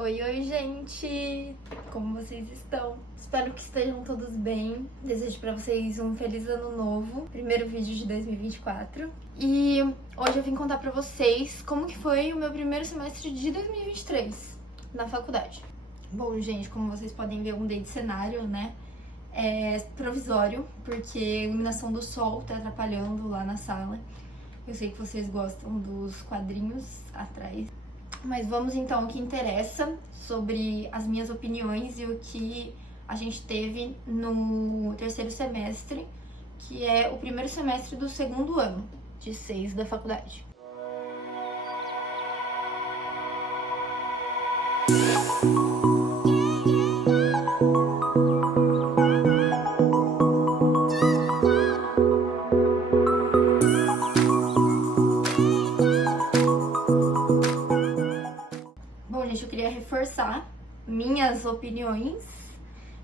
Oi, oi, gente! Como vocês estão? Espero que estejam todos bem. Desejo pra vocês um feliz ano novo, primeiro vídeo de 2024. E hoje eu vim contar pra vocês como que foi o meu primeiro semestre de 2023 na faculdade. Bom, gente, como vocês podem ver, eu mudei de cenário, né? É provisório, porque a iluminação do sol tá atrapalhando lá na sala. Eu sei que vocês gostam dos quadrinhos atrás. Mas vamos então ao que interessa sobre as minhas opiniões e o que a gente teve no terceiro semestre, que é o primeiro semestre do segundo ano de 6 da faculdade. Bom, gente, eu queria reforçar minhas opiniões.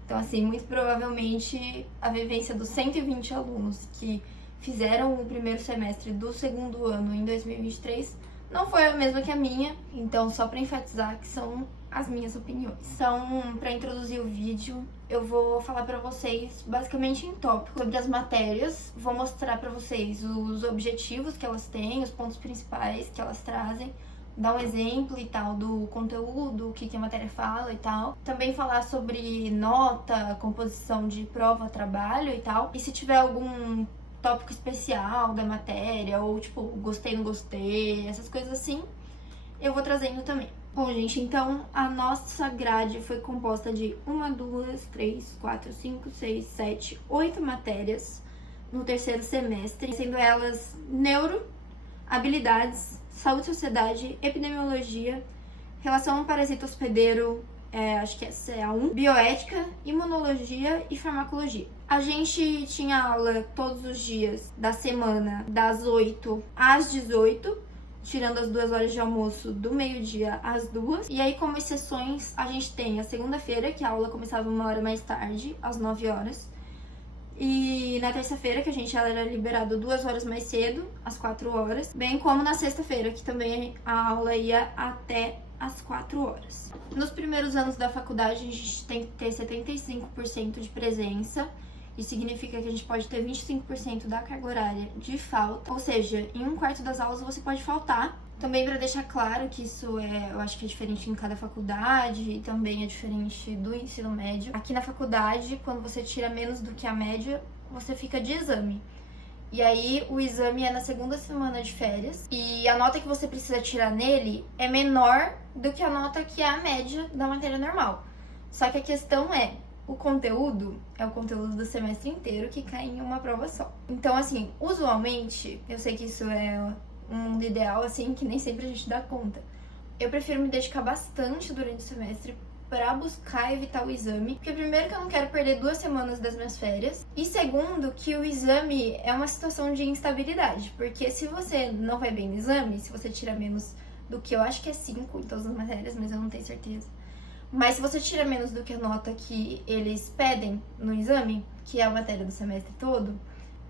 Então, assim, muito provavelmente a vivência dos 120 alunos que fizeram o primeiro semestre do segundo ano em 2023 não foi a mesma que a minha. Então, só para enfatizar que são as minhas opiniões. Então, para introduzir o vídeo, eu vou falar para vocês basicamente em tópicos sobre as matérias. Vou mostrar para vocês os objetivos que elas têm, os pontos principais que elas trazem, dar um exemplo e tal do conteúdo, o que a matéria fala e tal. Também falar sobre nota, composição de prova, trabalho e tal. E se tiver algum tópico especial da matéria, ou tipo, gostei, não gostei, essas coisas assim, eu vou trazendo também. Bom, gente, então a nossa grade foi composta de 1, 2, 3, 4, 5, 6, 7, 8 matérias no terceiro semestre, sendo elas neuro, habilidades, saúde e sociedade, epidemiologia, relação parasita hospedeiro, acho que essa é a 1, bioética, imunologia e farmacologia. A gente tinha aula todos os dias da semana, das 8 às 18, tirando as 2 horas de almoço do meio-dia às 2. E aí, como exceções, a gente tem a segunda-feira, que a aula começava 1 hora mais tarde, às 9 horas. E na terça-feira, que a gente era liberado 2 horas mais cedo, às 4 horas. Bem como na sexta-feira, que também a aula ia até às 4 horas. Nos primeiros anos da faculdade, a gente tem que ter 75% de presença. Isso significa que a gente pode ter 25% da carga horária de falta. Ou seja, em 1/4 das aulas você pode faltar. Também para deixar claro que isso eu acho que é diferente em cada faculdade e também é diferente do ensino médio. Aqui na faculdade, quando você tira menos do que a média, você fica de exame. E aí o exame é na segunda semana de férias e a nota que você precisa tirar nele é menor do que a nota que é a média da matéria normal. Só que a questão o conteúdo é o conteúdo do semestre inteiro que cai em uma prova só. Então, assim, usualmente, eu sei que isso é um mundo ideal, assim, que nem sempre a gente dá conta. Eu prefiro me dedicar bastante durante o semestre pra buscar evitar o exame, porque primeiro que eu não quero perder 2 semanas das minhas férias, e segundo que o exame é uma situação de instabilidade, porque se você não vai bem no exame, se você tira menos do que eu acho que é 5 em todas as matérias, mas eu não tenho certeza. Mas se você tira menos do que a nota que eles pedem no exame, que é a matéria do semestre todo,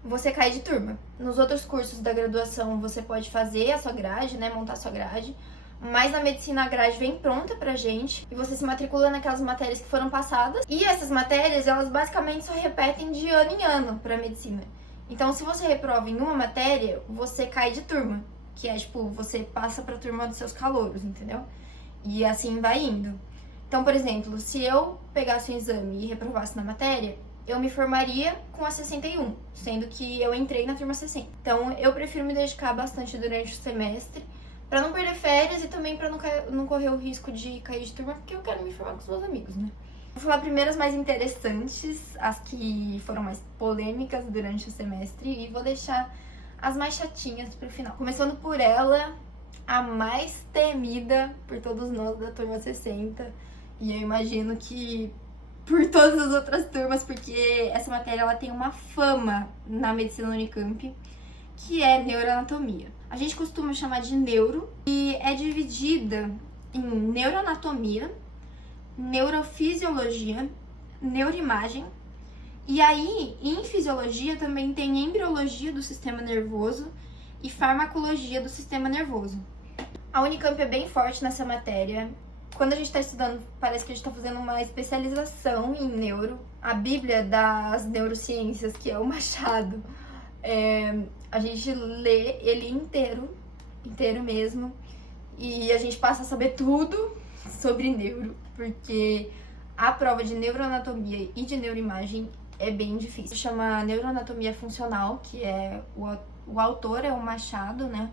você cai de turma. Nos outros cursos da graduação você pode fazer a sua grade, né, montar a sua grade, mas na medicina a grade vem pronta pra gente e você se matricula naquelas matérias que foram passadas. E essas matérias, elas basicamente só repetem de ano em ano pra medicina. Então, se você reprova em uma matéria, você cai de turma, que é tipo, você passa pra turma dos seus calouros, entendeu? E assim vai indo. Então, por exemplo, se eu pegasse um exame e reprovasse na matéria, eu me formaria com a 61, sendo que eu entrei na turma 60. Então, eu prefiro me dedicar bastante durante o semestre pra não perder férias e também pra não correr o risco de cair de turma, porque eu quero me formar com os meus amigos, né? Vou falar primeiro as mais interessantes, as que foram mais polêmicas durante o semestre, e vou deixar as mais chatinhas pro final. Começando por ela, a mais temida por todos nós da turma 60, e eu imagino que por todas as outras turmas, porque essa matéria ela tem uma fama na medicina Unicamp, que é neuroanatomia. A gente costuma chamar de neuro e é dividida em neuroanatomia, neurofisiologia, neuroimagem, e aí em fisiologia também tem embriologia do sistema nervoso e farmacologia do sistema nervoso. A Unicamp é bem forte nessa matéria. Quando a gente tá estudando, parece que a gente tá fazendo uma especialização em neuro. A Bíblia das neurociências, que é o Machado, a gente lê ele inteiro mesmo. E a gente passa a saber tudo sobre neuro, porque a prova de neuroanatomia e de neuroimagem é bem difícil. Chama neuroanatomia funcional, que é o autor é o Machado, né?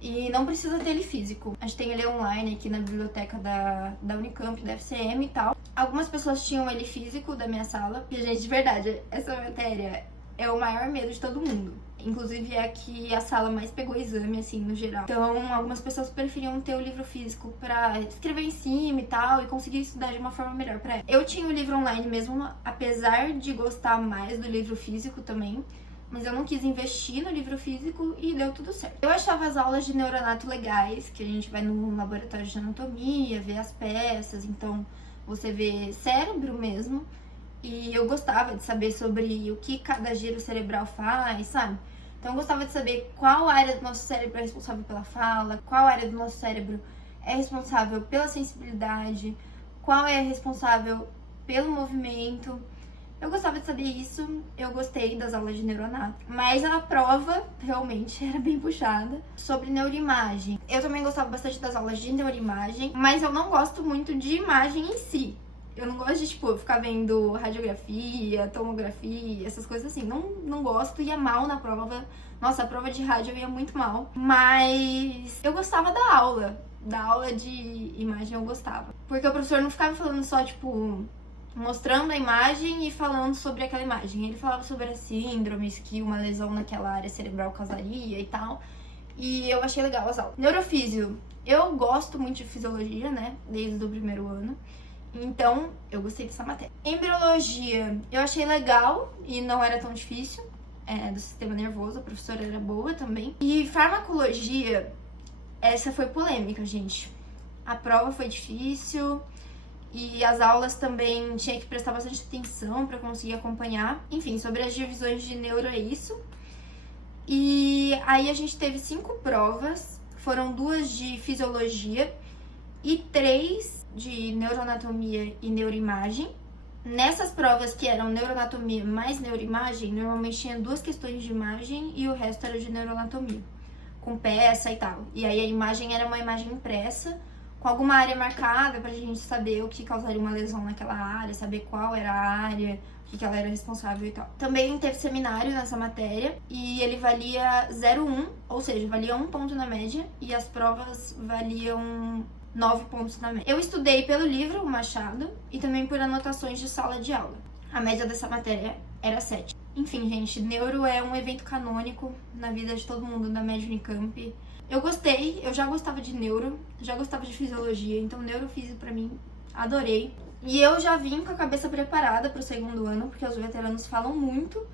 E não precisa ter ele físico. A gente tem ele online aqui na biblioteca da Unicamp, da FCM e tal. Algumas pessoas tinham ele físico da minha sala. E, gente, de verdade, essa matéria é o maior medo de todo mundo. Inclusive é que a sala mais pegou exame, assim, no geral. Então, algumas pessoas preferiam ter o livro físico pra escrever em cima e tal, e conseguir estudar de uma forma melhor pra ela. Eu tinha o livro online mesmo, apesar de gostar mais do livro físico também, mas eu não quis investir no livro físico e deu tudo certo. Eu achava as aulas de neuronato legais, que a gente vai no laboratório de anatomia, vê as peças, então você vê cérebro mesmo. E eu gostava de saber sobre o que cada giro cerebral faz, sabe? Então eu gostava de saber qual área do nosso cérebro é responsável pela fala, qual área do nosso cérebro é responsável pela sensibilidade, qual é responsável pelo movimento. Eu gostava de saber isso, eu gostei das aulas de neuronato, mas a prova realmente era bem puxada. Sobre neuroimagem, eu também gostava bastante das aulas de neuroimagem, mas eu não gosto muito de imagem em si. Eu não gosto de, tipo, ficar vendo radiografia, tomografia, essas coisas assim. Não gosto, ia mal na prova. Nossa, a prova de rádio eu ia muito mal. Mas eu gostava da aula. Da aula de imagem eu gostava. Porque o professor não ficava falando só, tipo, mostrando a imagem e falando sobre aquela imagem. Ele falava sobre as síndromes que uma lesão naquela área cerebral causaria e tal. E eu achei legal as aulas. Neurofísio. Eu gosto muito de fisiologia, né? Desde o primeiro ano. Então, eu gostei dessa matéria. Embriologia, eu achei legal e não era tão difícil. Do sistema nervoso, a professora era boa também. E farmacologia, essa foi polêmica, gente. A prova foi difícil e as aulas também tinha que prestar bastante atenção para conseguir acompanhar. Enfim, sobre as divisões de neuro é isso. E aí a gente teve 5 provas, foram 2 de fisiologia e 3 de neuroanatomia e neuroimagem. Nessas provas que eram neuroanatomia mais neuroimagem, normalmente tinha 2 questões de imagem e o resto era de neuroanatomia, com peça e tal. E aí a imagem era uma imagem impressa, com alguma área marcada pra gente saber o que causaria uma lesão naquela área, saber qual era a área, o que ela era responsável e tal. Também teve seminário nessa matéria e ele valia 0,1, ou seja, valia 1 ponto na média e as provas valiam 9 pontos na média. Eu estudei pelo livro, o Machado, e também por anotações de sala de aula. A média dessa matéria era 7. Enfim, gente, neuro é um evento canônico na vida de todo mundo da Médio Unicamp. Eu gostei, eu já gostava de neuro, já gostava de fisiologia, então neurofísico pra mim, adorei. E eu já vim com a cabeça preparada pro 2º ano, porque os veteranos falam muito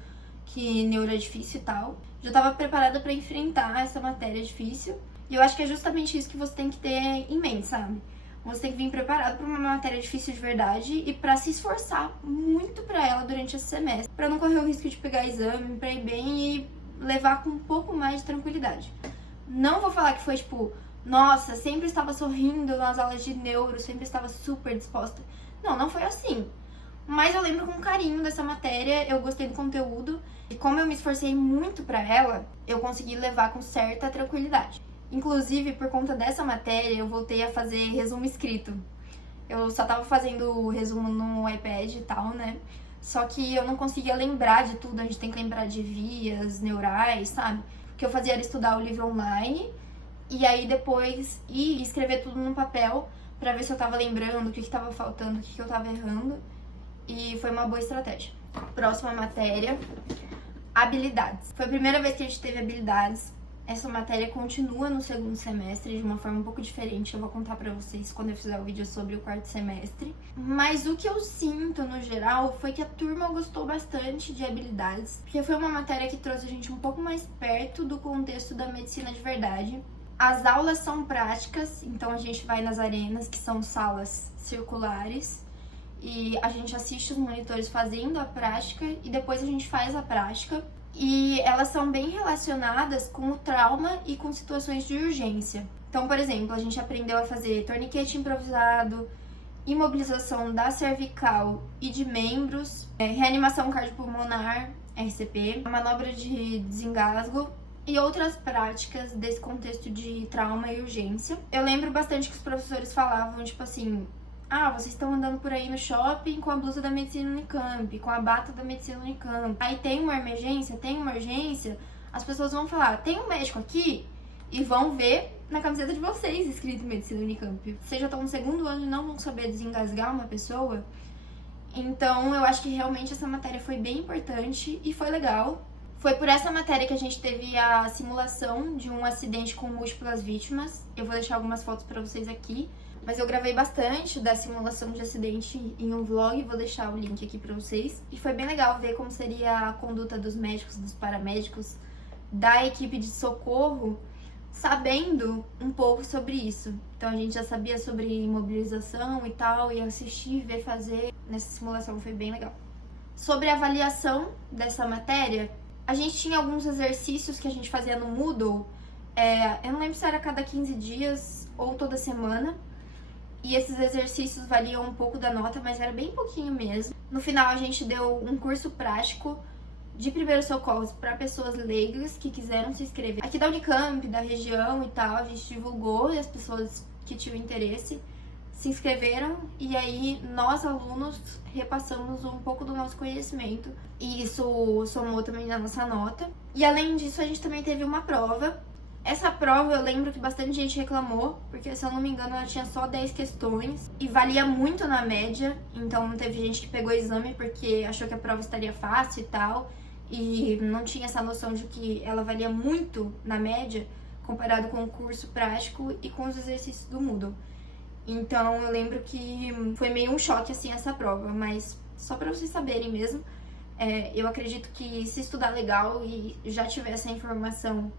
que neuro é difícil e tal. Já tava preparada pra enfrentar essa matéria difícil. E eu acho que é justamente isso que você tem que ter em mente, sabe? Você tem que vir preparado para uma matéria difícil de verdade e para se esforçar muito para ela durante esse semestre, para não correr o risco de pegar exame, para ir bem e levar com um pouco mais de tranquilidade. Não vou falar que foi tipo, nossa, sempre estava sorrindo nas aulas de neuro, sempre estava super disposta. Não foi assim. Mas eu lembro com carinho dessa matéria, eu gostei do conteúdo e como eu me esforcei muito para ela, eu consegui levar com certa tranquilidade. Inclusive, por conta dessa matéria, eu voltei a fazer resumo escrito. Eu só tava fazendo o resumo no iPad e tal, né? Só que eu não conseguia lembrar de tudo, a gente tem que lembrar de vias neurais, sabe? O que eu fazia era estudar o livro online e aí depois ir escrever tudo no papel pra ver se eu tava lembrando, o que tava faltando, o que eu tava errando. E foi uma boa estratégia. Próxima matéria, habilidades. Foi a primeira vez que a gente teve habilidades. Essa matéria continua no 2º semestre de uma forma um pouco diferente. Eu vou contar pra vocês quando eu fizer o vídeo sobre o 4º semestre. Mas o que eu sinto, no geral, foi que a turma gostou bastante de habilidades. Porque foi uma matéria que trouxe a gente um pouco mais perto do contexto da medicina de verdade. As aulas são práticas, então a gente vai nas arenas, que são salas circulares. E a gente assiste os monitores fazendo a prática e depois a gente faz a prática. E elas são bem relacionadas com o trauma e com situações de urgência. Então, por exemplo, a gente aprendeu a fazer torniquete improvisado, imobilização da cervical e de membros, reanimação cardiopulmonar, RCP, a manobra de desengasgo e outras práticas desse contexto de trauma e urgência. Eu lembro bastante que os professores falavam, tipo assim, vocês estão andando por aí no shopping com a blusa da medicina Unicamp, com a bata da medicina Unicamp. Aí tem uma urgência, as pessoas vão falar, tem um médico aqui? E vão ver na camiseta de vocês escrito medicina Unicamp. Vocês já estão no 2º ano e não vão saber desengasgar uma pessoa. Então, eu acho que realmente essa matéria foi bem importante e foi legal. Foi por essa matéria que a gente teve a simulação de um acidente com múltiplas vítimas. Eu vou deixar algumas fotos pra vocês aqui. Mas eu gravei bastante da simulação de acidente em um vlog, vou deixar o link aqui pra vocês. E foi bem legal ver como seria a conduta dos médicos, dos paramédicos, da equipe de socorro, sabendo um pouco sobre isso. Então a gente já sabia sobre imobilização e tal, e assistir, ver, fazer. Nessa simulação foi bem legal. Sobre a avaliação dessa matéria, a gente tinha alguns exercícios que a gente fazia no Moodle. Eu não lembro se era a cada 15 dias ou toda semana. E esses exercícios valiam um pouco da nota, mas era bem pouquinho mesmo. No final a gente deu um curso prático de primeiros socorros para pessoas leigas que quiseram se inscrever. Aqui da Unicamp, da região e tal, a gente divulgou e as pessoas que tinham interesse se inscreveram. E aí nós, alunos, repassamos um pouco do nosso conhecimento. E isso somou também na nossa nota. E além disso, a gente também teve uma prova. Essa prova eu lembro que bastante gente reclamou, porque se eu não me engano ela tinha só 10 questões e valia muito na média, então teve gente que pegou o exame porque achou que a prova estaria fácil e tal, e não tinha essa noção de que ela valia muito na média comparado com o curso prático e com os exercícios do Moodle. Então eu lembro que foi meio um choque assim essa prova, mas só pra vocês saberem mesmo, eu acredito que se estudar legal e já tiver essa informação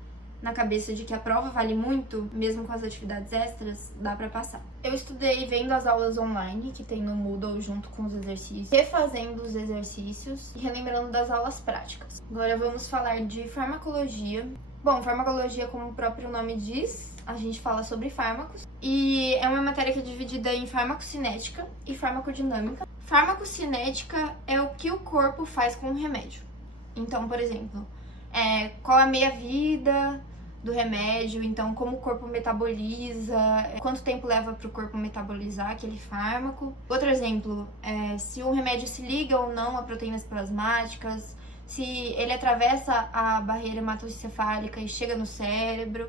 na cabeça de que a prova vale muito, mesmo com as atividades extras, dá pra passar. Eu estudei vendo as aulas online que tem no Moodle junto com os exercícios, refazendo os exercícios e relembrando das aulas práticas. Agora vamos falar de farmacologia. Bom, farmacologia, como o próprio nome diz, a gente fala sobre fármacos. E é uma matéria que é dividida em farmacocinética e farmacodinâmica. Farmacocinética é o que o corpo faz com o remédio. Então, por exemplo, qual a meia-vida do remédio, então como o corpo metaboliza, quanto tempo leva para o corpo metabolizar aquele fármaco. Outro exemplo, se o remédio se liga ou não a proteínas plasmáticas, se ele atravessa a barreira hematoencefálica e chega no cérebro,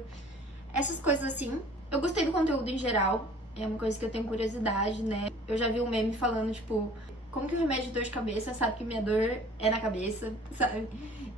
essas coisas assim. Eu gostei do conteúdo em geral, é uma coisa que eu tenho curiosidade, né? Eu já vi um meme falando, tipo, como que o remédio de dor de cabeça sabe que minha dor é na cabeça, sabe?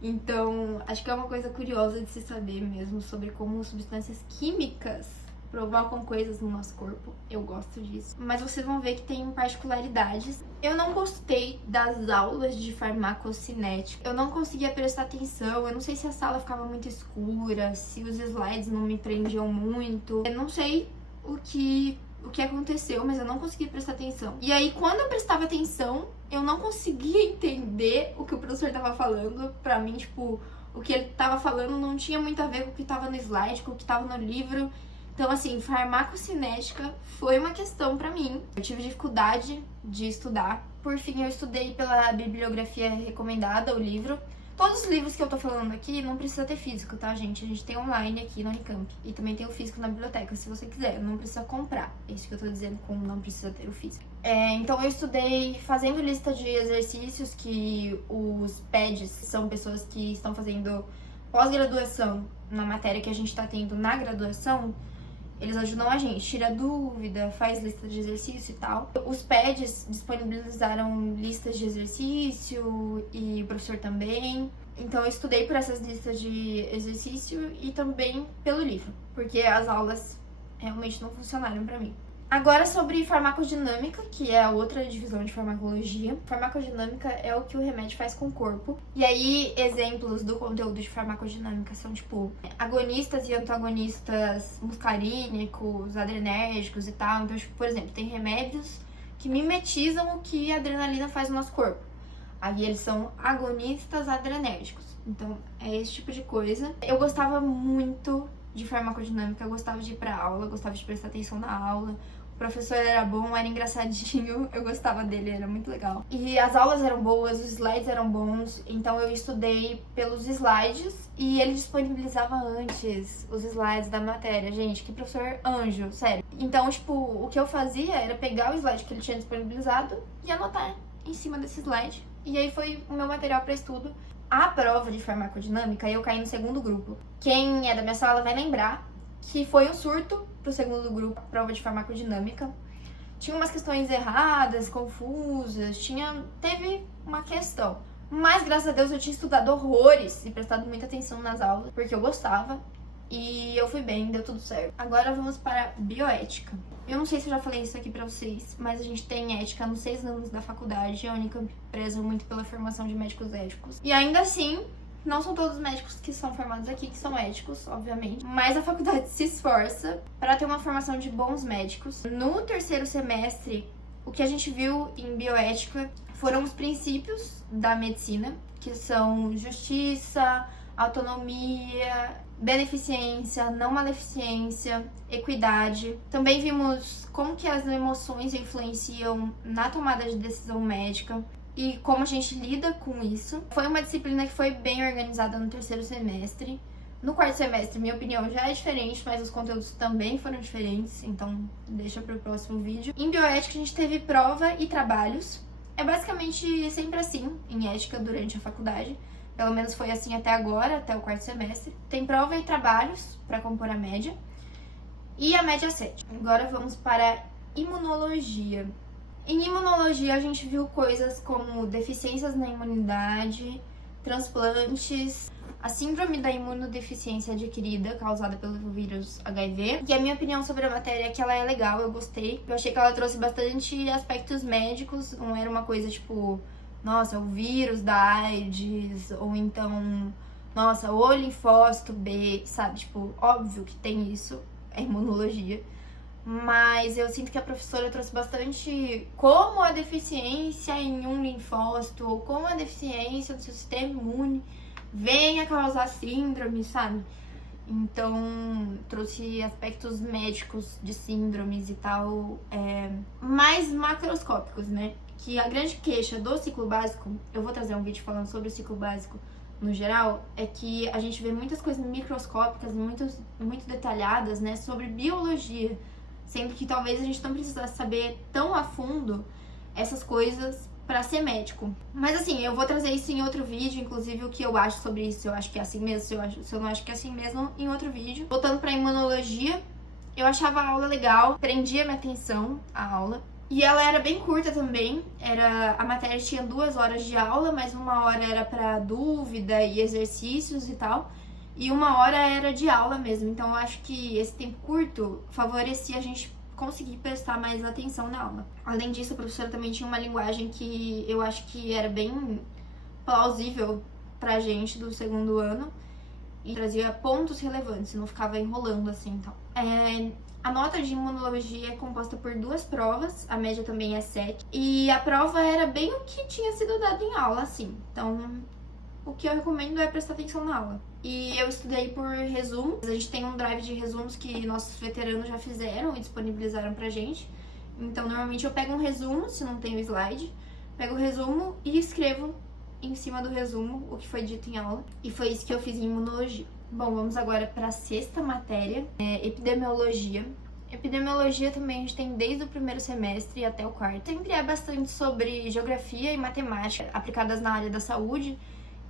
Então, acho que é uma coisa curiosa de se saber mesmo sobre como substâncias químicas provocam coisas no nosso corpo. Eu gosto disso. Mas vocês vão ver que tem particularidades. Eu não gostei das aulas de farmacocinética. Eu não conseguia prestar atenção. Eu não sei se a sala ficava muito escura, se os slides não me prendiam muito. Eu não sei o que aconteceu, mas eu não consegui prestar atenção. E aí, quando eu prestava atenção, eu não conseguia entender o que o professor tava falando. Pra mim, tipo, o que ele tava falando não tinha muito a ver com o que tava no slide, com o que tava no livro. Então, assim, farmacocinética foi uma questão pra mim. Eu tive dificuldade de estudar. Por fim, eu estudei pela bibliografia recomendada, o livro. Todos os livros que eu tô falando aqui não precisa ter físico, tá, gente? A gente tem online aqui no Unicamp. E também tem o físico na biblioteca, se você quiser. Não precisa comprar. É isso que eu tô dizendo com não precisa ter o físico. Então eu estudei fazendo lista de exercícios que os PEDs, são pessoas que estão fazendo pós-graduação na matéria que a gente tá tendo na graduação, eles ajudam a gente, tira dúvida, faz lista de exercício e tal. Os PEDs disponibilizaram listas de exercício e o professor também. Então eu estudei por essas listas de exercício e também pelo livro, porque as aulas realmente não funcionaram pra mim. Agora sobre farmacodinâmica, que é a outra divisão de farmacologia. Farmacodinâmica é o que o remédio faz com o corpo. E aí, exemplos do conteúdo de farmacodinâmica são, tipo, agonistas e antagonistas muscarínicos, adrenérgicos e tal. Então, tipo, por exemplo, tem remédios que mimetizam o que a adrenalina faz no nosso corpo. Aí eles são agonistas adrenérgicos. Então, é esse tipo de coisa. Eu gostava muito de farmacodinâmica, eu gostava de ir pra aula, gostava de prestar atenção na aula. O professor era bom, era engraçadinho, eu gostava dele, era muito legal. E as aulas eram boas, os slides eram bons, então eu estudei pelos slides e ele disponibilizava antes os slides da matéria. Gente, que professor anjo, sério. Então, tipo, o que eu fazia era pegar o slide que ele tinha disponibilizado e anotar em cima desse slide. E aí foi o meu material para estudo. A prova de farmacodinâmica, eu caí no segundo grupo. Quem é da minha sala vai lembrar que foi um surto pro segundo grupo, prova de farmacodinâmica. Tinha umas questões erradas, confusas, teve uma questão. Mas, graças a Deus, eu tinha estudado horrores e prestado muita atenção nas aulas, porque eu gostava. E eu fui bem, deu tudo certo. Agora vamos para bioética. Eu não sei se eu já falei isso aqui pra vocês, mas a gente tem ética nos 6 anos da faculdade. A Unicamp preza muito pela formação de médicos éticos. E ainda assim, não são todos os médicos que são formados aqui que são éticos, obviamente. Mas a faculdade se esforça para ter uma formação de bons médicos. No terceiro semestre, o que a gente viu em bioética foram os princípios da medicina, que são justiça, autonomia, beneficência, não maleficência, equidade. Também vimos como que as emoções influenciam na tomada de decisão médica e como a gente lida com isso. Foi uma disciplina que foi bem organizada no terceiro semestre. No quarto semestre, minha opinião já é diferente, mas os conteúdos também foram diferentes, então deixa para o próximo vídeo. Em bioética, a gente teve prova e trabalhos. É basicamente sempre assim em ética durante a faculdade. Pelo menos foi assim até agora, até o quarto semestre. Tem prova e trabalhos para compor a média. E a média 7. Agora vamos para imunologia. Em imunologia, a gente viu coisas como deficiências na imunidade, transplantes, a síndrome da imunodeficiência adquirida, causada pelo vírus HIV. E a minha opinião sobre a matéria é que ela é legal, eu gostei. Eu achei que ela trouxe bastante aspectos médicos, não era uma coisa tipo, nossa, o vírus da AIDS, ou então, nossa, o linfócito B, sabe? Tipo, óbvio que tem isso, é imunologia. Mas eu sinto que a professora trouxe bastante como a deficiência em um linfócito ou como a deficiência do seu sistema imune vem a causar síndrome, sabe? Então, trouxe aspectos médicos de síndromes e tal, mais macroscópicos, né? Que a grande queixa do ciclo básico, eu vou trazer um vídeo falando sobre o ciclo básico no geral, é que a gente vê muitas coisas microscópicas, muito detalhadas, né? Sobre biologia. Sendo que talvez a gente não precisasse saber tão a fundo essas coisas pra ser médico. Mas assim, eu vou trazer isso em outro vídeo, inclusive o que eu acho sobre isso, se eu acho que é assim mesmo, se eu não acho que é assim mesmo, em outro vídeo. Voltando pra imunologia, eu achava a aula legal, prendia minha atenção a aula. E ela era bem curta também, a matéria tinha 2 horas de aula, mas 1 hora era pra dúvida e exercícios e tal. E 1 hora era de aula mesmo, então eu acho que esse tempo curto favorecia a gente conseguir prestar mais atenção na aula. Além disso, a professora também tinha uma linguagem que eu acho que era bem plausível pra gente do segundo ano e trazia pontos relevantes, não ficava enrolando assim, então. A nota de imunologia é composta por 2 provas, a média também é 7, e a prova era bem o que tinha sido dado em aula, assim, então o que eu recomendo é prestar atenção na aula. E eu estudei por resumo. A gente tem um drive de resumos que nossos veteranos já fizeram e disponibilizaram pra gente. Então, normalmente eu pego um resumo, se não tem o slide, pego o resumo e escrevo em cima do resumo o que foi dito em aula. E foi isso que eu fiz em imunologia. Bom, vamos agora para a 6ª matéria, epidemiologia. Epidemiologia também a gente tem desde o primeiro semestre até o quarto. Sempre é bastante sobre geografia e matemática aplicadas na área da saúde.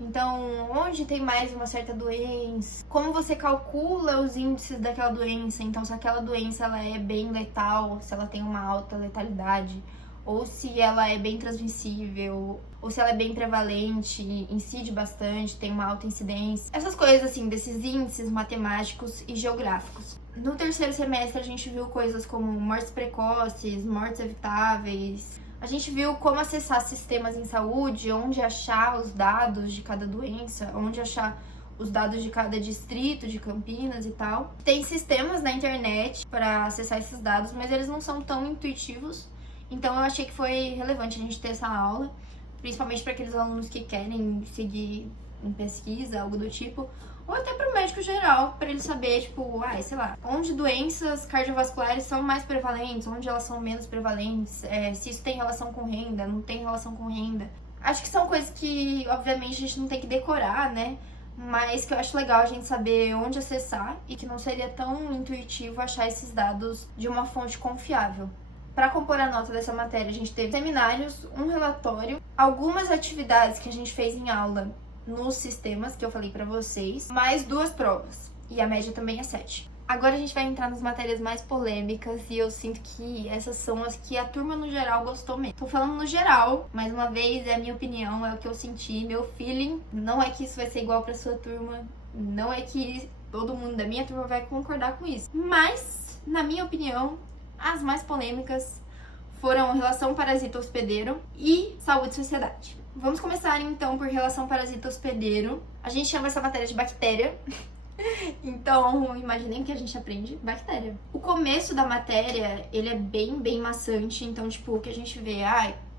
Então, onde tem mais uma certa doença, como você calcula os índices daquela doença, então se aquela doença ela é bem letal, se ela tem uma alta letalidade, ou se ela é bem transmissível, ou se ela é bem prevalente, incide bastante, tem uma alta incidência. Essas coisas assim, desses índices matemáticos e geográficos. No terceiro semestre a gente viu coisas como mortes precoces, mortes evitáveis. A gente viu como acessar sistemas em saúde, onde achar os dados de cada doença, onde achar os dados de cada distrito de Campinas e tal. Tem sistemas na internet para acessar esses dados, mas eles não são tão intuitivos. Então eu achei que foi relevante a gente ter essa aula, principalmente para aqueles alunos que querem seguir em pesquisa, algo do tipo, ou até para o médico geral, para ele saber, tipo, sei lá, onde doenças cardiovasculares são mais prevalentes, onde elas são menos prevalentes, se isso tem relação com renda, não tem relação com renda. Acho que são coisas que, obviamente, a gente não tem que decorar, né? Mas que eu acho legal a gente saber onde acessar e que não seria tão intuitivo achar esses dados de uma fonte confiável. Para compor a nota dessa matéria, a gente teve seminários, um relatório, algumas atividades que a gente fez em aula nos sistemas que eu falei para vocês, mais 2 provas. E a média também é 7. Agora a gente vai entrar nas matérias mais polêmicas e eu sinto que essas são as que a turma no geral gostou mesmo. Tô falando no geral, mais uma vez, é a minha opinião, é o que eu senti, meu feeling. Não é que isso vai ser igual pra sua turma, não é que todo mundo da minha turma vai concordar com isso. Mas, na minha opinião, as mais polêmicas foram relação parasita-hospedeiro e saúde e sociedade. Vamos começar então por relação parasita-hospedeiro. A gente chama essa matéria de bactéria. Então, imaginem que a gente aprende bactéria. O começo da matéria, ele é bem maçante. Então, tipo, o que a gente vê,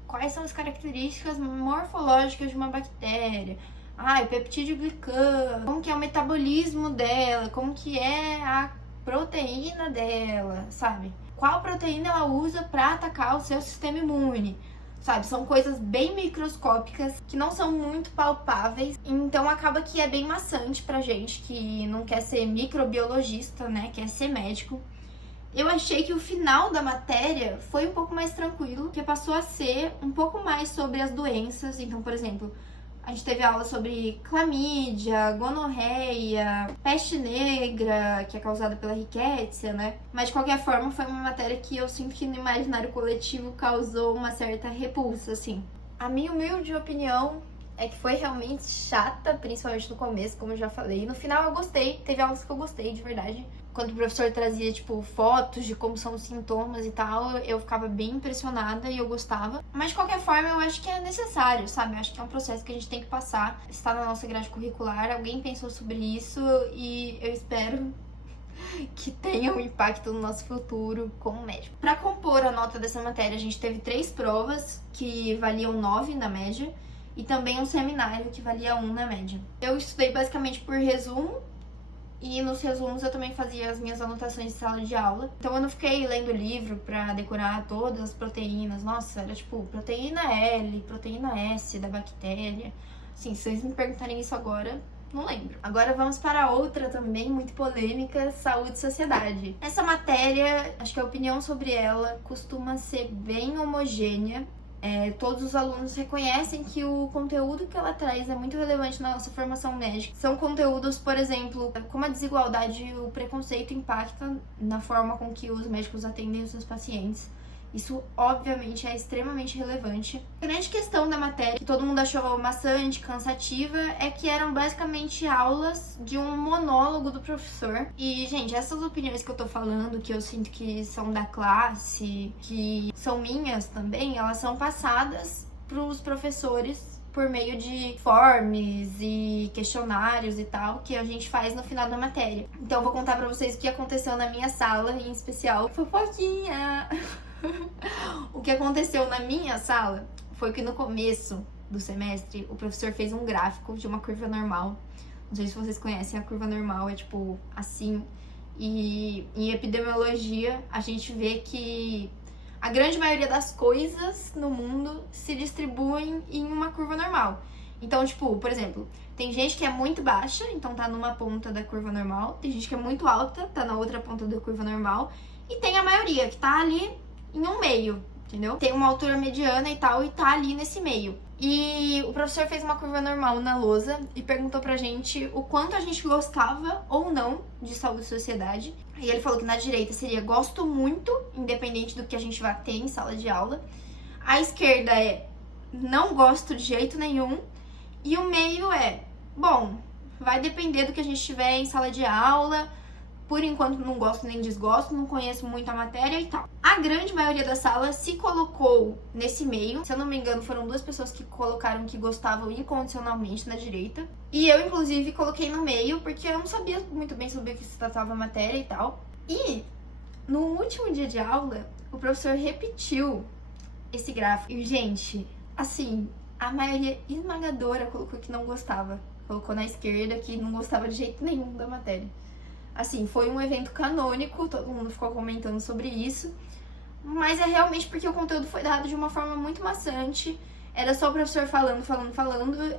quais são as características morfológicas de uma bactéria? O peptídeo glicano, como que é o metabolismo dela, como que é a proteína dela, sabe? Qual proteína ela usa para atacar o seu sistema imune? Sabe, são coisas bem microscópicas que não são muito palpáveis, então acaba que é bem maçante pra gente que não quer ser microbiologista, né, quer ser médico. Eu achei que o final da matéria foi um pouco mais tranquilo, que passou a ser um pouco mais sobre as doenças. Então, por exemplo, a gente teve aula sobre clamídia, gonorreia, peste negra, que é causada pela rickettsia, né? Mas de qualquer forma foi uma matéria que eu sinto que no imaginário coletivo causou uma certa repulsa, assim. A minha humilde opinião é que foi realmente chata, principalmente no começo, como eu já falei. No final eu gostei, teve aulas que eu gostei, de verdade. Quando o professor trazia, tipo, fotos de como são os sintomas e tal, eu ficava bem impressionada e eu gostava. Mas, de qualquer forma, eu acho que é necessário, sabe? Eu acho que é um processo que a gente tem que passar. Está na nossa grade curricular, alguém pensou sobre isso e eu espero que tenha um impacto no nosso futuro como médico. Para compor a nota dessa matéria, a gente teve 3 provas que valiam 9 na média e também um seminário que valia 1 na média. Eu estudei basicamente por resumo, e nos resumos eu também fazia as minhas anotações de sala de aula. Então eu não fiquei lendo livro pra decorar todas as proteínas. Nossa, era tipo proteína L, proteína S da bactéria. Assim, se vocês me perguntarem isso agora, não lembro. Agora vamos para outra também muito polêmica, saúde e sociedade. Essa matéria, acho que a opinião sobre ela costuma ser bem homogênea. Todos os alunos reconhecem que o conteúdo que ela traz é muito relevante na nossa formação médica. São conteúdos, por exemplo, como a desigualdade e o preconceito impactam na forma com que os médicos atendem os seus pacientes. Isso, obviamente, é extremamente relevante. A grande questão da matéria, que todo mundo achou maçante, cansativa, é que eram basicamente aulas de um monólogo do professor. E, gente, essas opiniões que eu tô falando, que eu sinto que são da classe, que são minhas também, elas são passadas pros professores por meio de forms e questionários e tal, que a gente faz no final da matéria. Então, eu vou contar pra vocês o que aconteceu na minha sala, em especial, fofoquinha! O que aconteceu na minha sala foi que no começo do semestre o professor fez um gráfico de uma curva normal. Não sei se vocês conhecem, a curva normal é tipo assim. E em epidemiologia a gente vê que a grande maioria das coisas no mundo se distribuem em uma curva normal. Então, tipo, por exemplo, tem gente que é muito baixa, então tá numa ponta da curva normal. Tem gente que é muito alta, tá na outra ponta da curva normal. E tem a maioria que tá ali em um meio, entendeu? Tem uma altura mediana e tal, e tá ali nesse meio. E o professor fez uma curva normal na lousa e perguntou pra gente o quanto a gente gostava ou não de saúde e sociedade. E ele falou que na direita seria gosto muito, independente do que a gente vai ter em sala de aula. A esquerda é não gosto de jeito nenhum. E o meio é, bom, vai depender do que a gente tiver em sala de aula. Por enquanto não gosto nem desgosto, não conheço muito a matéria e tal. A grande maioria da sala se colocou nesse meio. Se eu não me engano, foram 2 pessoas que colocaram que gostavam incondicionalmente na direita. E eu, inclusive, coloquei no meio, porque eu não sabia muito bem sobre o que se tratava a matéria e tal. E no último dia de aula, o professor repetiu esse gráfico. E, gente, assim, a maioria esmagadora colocou que não gostava. colocou na esquerda que não gostava de jeito nenhum da matéria. Assim, foi um evento canônico, todo mundo ficou comentando sobre isso, mas é realmente porque o conteúdo foi dado de uma forma muito maçante, era só o professor falando,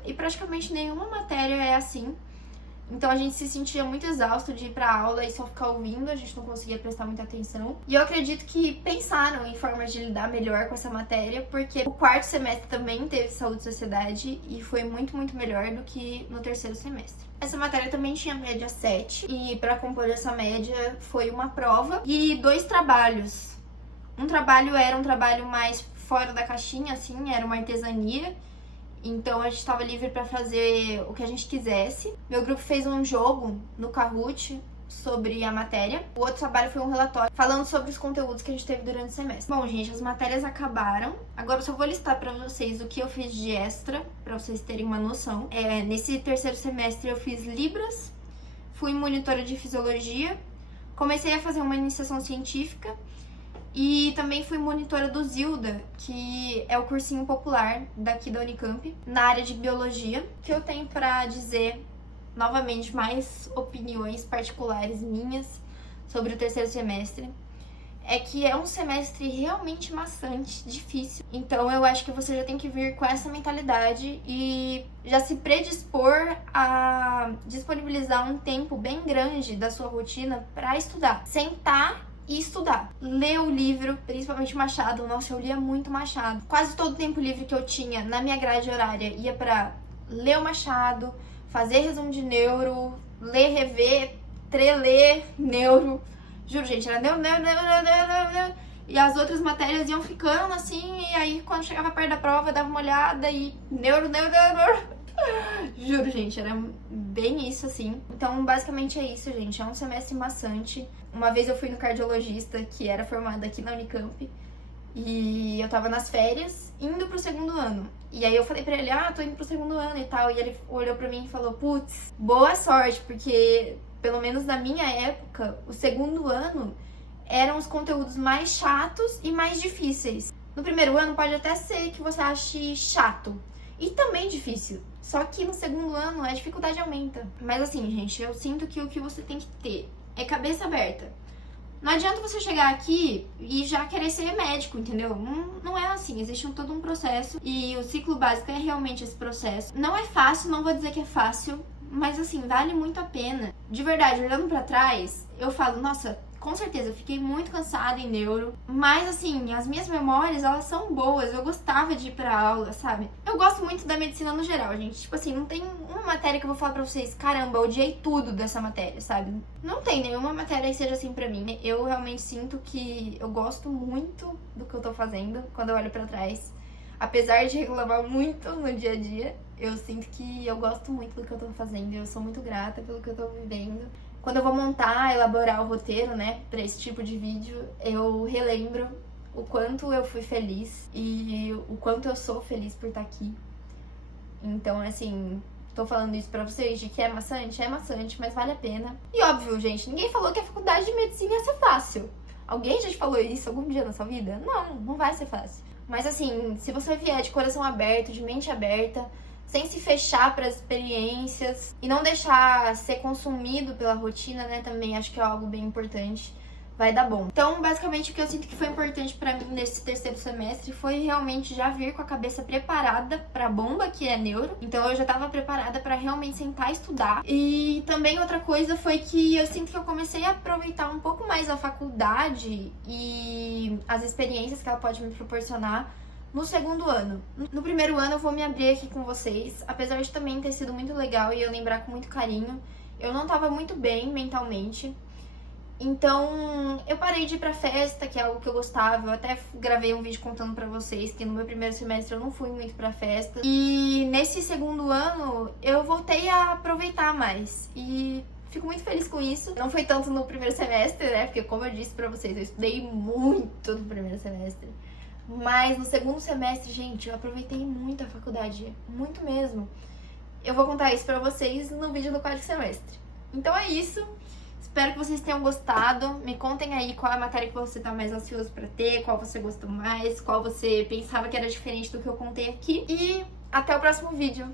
e praticamente nenhuma matéria é assim. Então a gente se sentia muito exausto de ir pra aula e só ficar ouvindo, a gente não conseguia prestar muita atenção. E eu acredito que pensaram em formas de lidar melhor com essa matéria, porque o quarto semestre também teve saúde e sociedade e foi muito, muito melhor do que no terceiro semestre. Essa matéria também tinha média 7 e para compor essa média foi uma prova e 2 trabalhos. Um trabalho era um trabalho mais fora da caixinha, assim, era uma artesania. Então a gente estava livre para fazer o que a gente quisesse. Meu grupo fez um jogo no Kahoot sobre a matéria. O outro trabalho foi um relatório falando sobre os conteúdos que a gente teve durante o semestre. Bom, gente, as matérias acabaram. Agora eu só vou listar para vocês o que eu fiz de extra, para vocês terem uma noção. Nesse terceiro semestre eu fiz Libras, fui monitora de fisiologia, comecei a fazer uma iniciação científica e também fui monitora do Zilda, que é o cursinho popular daqui da Unicamp, na área de biologia. O que eu tenho pra dizer, novamente, mais opiniões particulares minhas sobre o terceiro semestre, é que é um semestre realmente maçante, difícil. Então eu acho que você já tem que vir com essa mentalidade e já se predispor a disponibilizar um tempo bem grande da sua rotina pra estudar. Sentar e estudar. Ler o livro, principalmente Machado. Nossa, eu lia muito Machado. Quase todo o tempo livre que eu tinha na minha grade horária ia pra ler o Machado, fazer resumo de neuro, ler, rever, treler, neuro. Juro, gente, era neuro. E as outras matérias iam ficando assim, e aí quando chegava perto da prova, eu dava uma olhada e neuro. Juro, gente, era bem isso, assim. Então, basicamente é isso, gente. É um semestre maçante. Uma vez eu fui no cardiologista, que era formado aqui na Unicamp, e eu tava nas férias, indo pro segundo ano. E aí eu falei pra ele, tô indo pro segundo ano e tal. E ele olhou pra mim e falou, putz, boa sorte, porque pelo menos na minha época, o segundo ano eram os conteúdos mais chatos e mais difíceis. No primeiro ano pode até ser que você ache chato e também difícil. Só que no segundo ano a dificuldade aumenta. Mas assim, gente, eu sinto que o que você tem que ter é cabeça aberta. Não adianta você chegar aqui e já querer ser médico, entendeu? Não é assim, existe todo um processo e o ciclo básico é realmente esse processo. Não é fácil, não vou dizer que é fácil, mas assim, vale muito a pena. De verdade, olhando pra trás, eu falo, nossa, com certeza, eu fiquei muito cansada em neuro, mas assim, as minhas memórias, elas são boas, eu gostava de ir pra aula, sabe? Eu gosto muito da medicina no geral, gente, tipo assim, não tem uma matéria que eu vou falar pra vocês, caramba, eu odiei tudo dessa matéria, sabe? Não tem nenhuma matéria que seja assim pra mim. Eu realmente sinto que eu gosto muito do que eu tô fazendo quando eu olho pra trás. Apesar de reclamar muito no dia a dia, eu sinto que eu gosto muito do que eu tô fazendo, eu sou muito grata pelo que eu tô vivendo. Quando eu vou montar, elaborar o roteiro, né, pra esse tipo de vídeo, eu relembro o quanto eu fui feliz e o quanto eu sou feliz por estar aqui. Então, assim, tô falando isso pra vocês de que é maçante, mas vale a pena. E óbvio, gente, ninguém falou que a faculdade de medicina ia ser fácil. Alguém já te falou isso algum dia na sua vida? Não vai ser fácil. Mas assim, se você vier de coração aberto, de mente aberta, sem se fechar para as experiências e não deixar ser consumido pela rotina, né, também acho que é algo bem importante, vai dar bom. Então, basicamente, o que eu sinto que foi importante para mim nesse terceiro semestre foi realmente já vir com a cabeça preparada para a bomba, que é neuro. Então, eu já estava preparada para realmente sentar e estudar. E também outra coisa foi que eu sinto que eu comecei a aproveitar um pouco mais a faculdade e as experiências que ela pode me proporcionar no segundo ano. No primeiro ano eu vou me abrir aqui com vocês, apesar de também ter sido muito legal e eu lembrar com muito carinho. Eu não tava muito bem mentalmente, então eu parei de ir pra festa, que é algo que eu gostava. Eu até gravei um vídeo contando pra vocês que no meu primeiro semestre eu não fui muito pra festa. E nesse segundo ano eu voltei a aproveitar mais e fico muito feliz com isso. Não foi tanto no primeiro semestre, né, porque como eu disse pra vocês, eu estudei muito no primeiro semestre. Mas no segundo semestre, gente, eu aproveitei muito a faculdade, muito mesmo. Eu vou contar isso pra vocês no vídeo do quarto semestre. Então é isso, espero que vocês tenham gostado. Me contem aí qual é a matéria que você tá mais ansioso pra ter, qual você gostou mais, qual você pensava que era diferente do que eu contei aqui. E até o próximo vídeo.